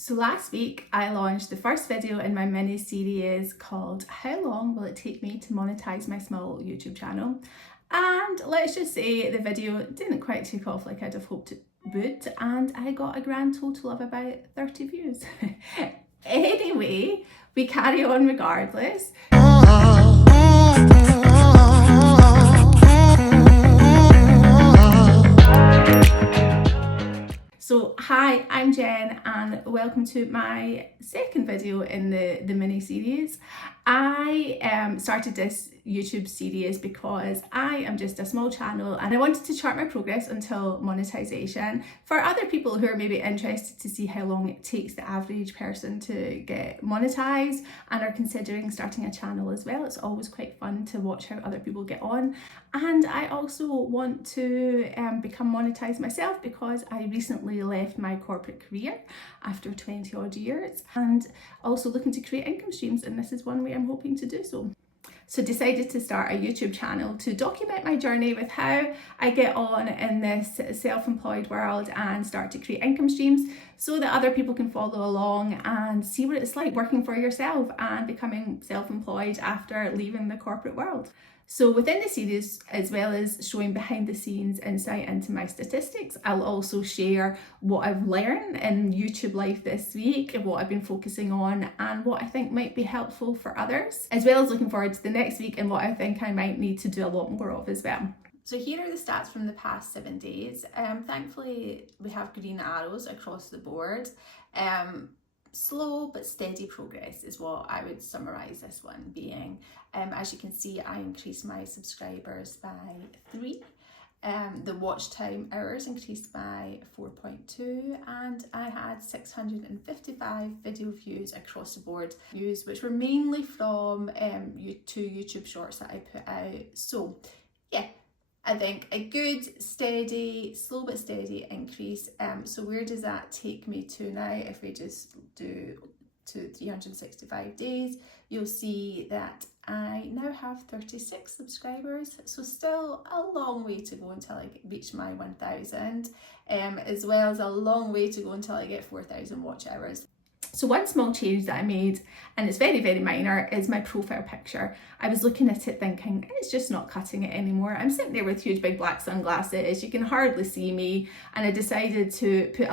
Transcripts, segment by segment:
So last week I launched the first video in my mini series called How Long Will It Take Me to Monetize My Small YouTube Channel? And let's just say the video didn't quite take off like I'd have hoped it would, and I got a grand total of about 30 views. Anyway, we carry on regardless. So hi, I'm Jen and welcome to my second video in the mini series. I started this YouTube series because I am just a small channel and I wanted to chart my progress until monetization. For other people who are maybe interested to see how long it takes the average person to get monetized and are considering starting a channel as well, it's always quite fun to watch how other people get on. And I also want to become monetized myself because I recently left my corporate career after 20 odd years and also looking to create income streams, and this is one way I'm hoping to do so. So decided to start a YouTube channel to document my journey with how I get on in this self-employed world and start to create income streams so that other people can follow along and see what it's like working for yourself and becoming self-employed after leaving the corporate world. So within the series, as well as showing behind the scenes insight into my statistics, I'll also share what I've learned in YouTube life this week, what I've been focusing on and what I think might be helpful for others, as well as looking forward to the next week and what I think I might need to do a lot more of as well. So here are the stats from the past 7 days. Thankfully, we have green arrows across the board. Slow but steady progress is what I would summarise this one being. As you can see, I increased my subscribers by 3. The watch time hours increased by 4.2 and I had 655 video views across the board, views which were mainly from 2 YouTube shorts that I put out. So yeah, I think a good, steady, slow but steady increase. So where does that take me to now? If we just do to 365 days, you'll see that I now have 36 subscribers. So still a long way to go until I reach my 1,000, as well as a long way to go until I get 4,000 watch hours. So one small change that I made, and it's very, very minor, is my profile picture. I was looking at it thinking, it's just not cutting it anymore. I'm sitting there with huge big black sunglasses, you can hardly see me, and I decided to put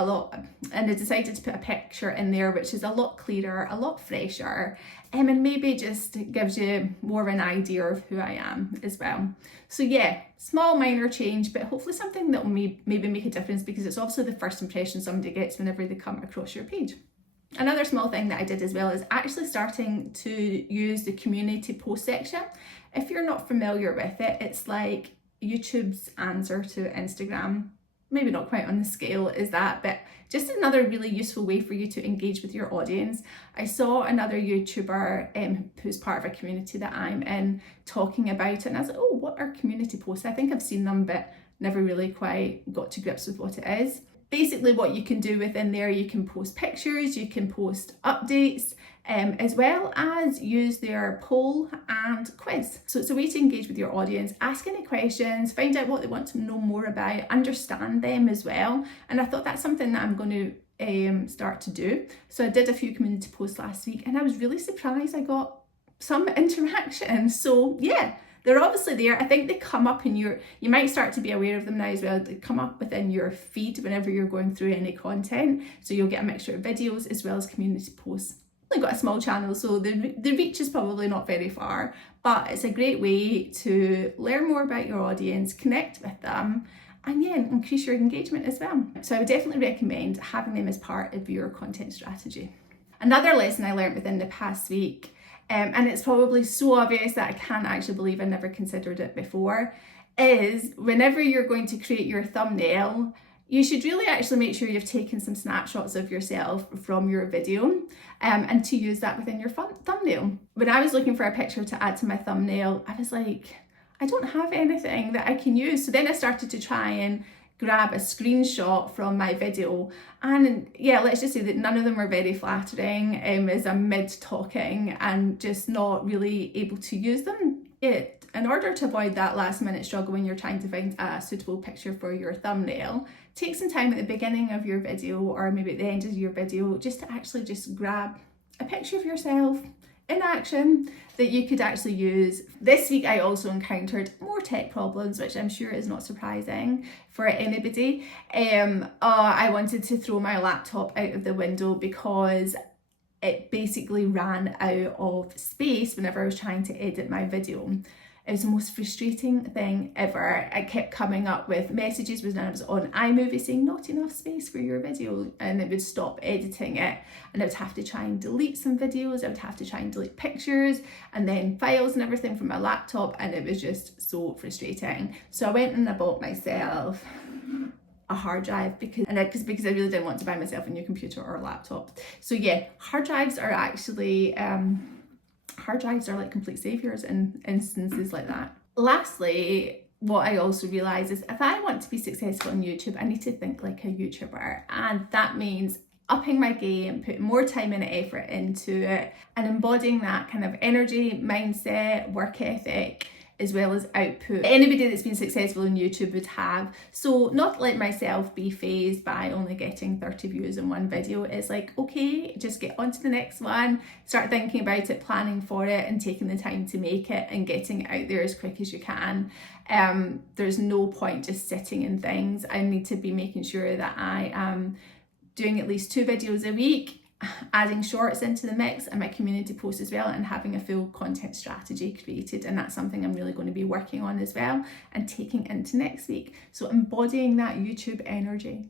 a picture in there which is a lot clearer, a lot fresher, and maybe just gives you more of an idea of who I am as well. So yeah, small minor change, but hopefully something that will maybe make a difference, because it's obviously the first impression somebody gets whenever they come across your page. Another small thing that I did as well is actually starting to use the community post section. If you're not familiar with it, it's like YouTube's answer to Instagram. Maybe not quite on the scale as that, but just another really useful way for you to engage with your audience. I saw another YouTuber who's part of a community that I'm in talking about it, and I was like, oh, what are community posts? I think I've seen them, but never really quite got to grips with what it is. Basically what you can do within there, you can post pictures, you can post updates, as well as use their poll and quiz. So it's a way to engage with your audience, ask any questions, find out what they want to know more about, understand them as well. And I thought that's something that I'm going to start to do. So I did a few community posts last week and I was really surprised I got some interaction. So yeah, they're obviously there. I think they come up in you might start to be aware of them now as well. They come up within your feed whenever you're going through any content. So you'll get a mixture of videos as well as community posts. I've got a small channel, so the reach is probably not very far, but it's a great way to learn more about your audience, connect with them, and yeah, increase your engagement as well. So I would definitely recommend having them as part of your content strategy. Another lesson I learned within the past week, and it's probably so obvious that I can't actually believe I never considered it before, is whenever you're going to create your thumbnail, you should really actually make sure you've taken some snapshots of yourself from your video and to use that within your thumbnail. When I was looking for a picture to add to my thumbnail, I was like, I don't have anything that I can use. So then I started to try and grab a screenshot from my video, and yeah, let's just say that none of them were very flattering as I'm mid talking and just not really able to use them. in order to avoid that last minute struggle when you're trying to find a suitable picture for your thumbnail, take some time at the beginning of your video or maybe at the end of your video just to actually just grab a picture of yourself in action that you could actually use. This week I also encountered more tech problems, which I'm sure is not surprising for anybody. I wanted to throw my laptop out of the window because it basically ran out of space whenever I was trying to edit my video. It was the most frustrating thing ever. I kept coming up with messages when I was on iMovie saying not enough space for your video, and it would stop editing it, and I would have to try and delete some videos, I would have to try and delete pictures and then files and everything from my laptop, and it was just so frustrating. So I went and I bought myself a hard drive because I really didn't want to buy myself a new computer or a laptop. So yeah, hard drives are actually hard drives are like complete saviors in instances like that. Lastly, what I also realized is if I want to be successful on YouTube, I need to think like a YouTuber, and that means upping my game, putting more time and effort into it, and embodying that kind of energy, mindset, work ethic, as well as output anybody that's been successful on YouTube would have. So not let myself be phased by only getting 30 views in one video. It's like, okay, just get on to the next one, start thinking about it, planning for it, and taking the time to make it and getting it out there as quick as you can. There's no point just sitting in things. I need to be making sure that I am doing at least 2 videos a week, adding shorts into the mix and my community posts as well, and having a full content strategy created. And that's something I'm really going to be working on as well and taking into next week. So embodying that YouTube energy.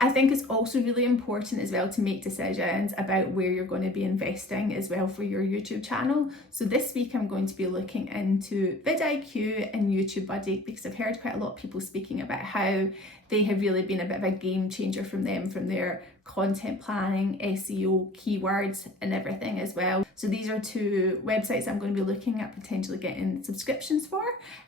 I think it's also really important as well to make decisions about where you're going to be investing as well for your YouTube channel. So this week I'm going to be looking into vidIQ and YouTube Buddy, because I've heard quite a lot of people speaking about how they have really been a bit of a game changer from their content planning, SEO, keywords and everything as well. So these are 2 websites I'm going to be looking at potentially getting subscriptions for,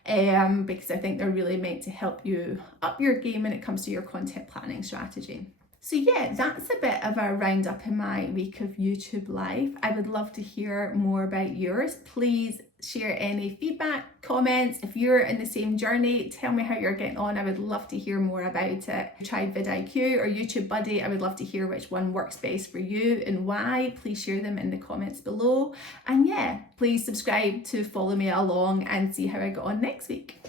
because I think they're really meant to help you up your game when it comes to your content planning strategy. So yeah, that's a bit of a roundup in my week of YouTube life. I would love to hear more about yours. Please share any feedback, comments. If you're in the same journey, tell me how you're getting on. I would love to hear more about it. If you tried vidIQ or YouTube Buddy, I would love to hear which one works best for you and why. Please share them in the comments below. And yeah, please subscribe to follow me along and see how I got on next week.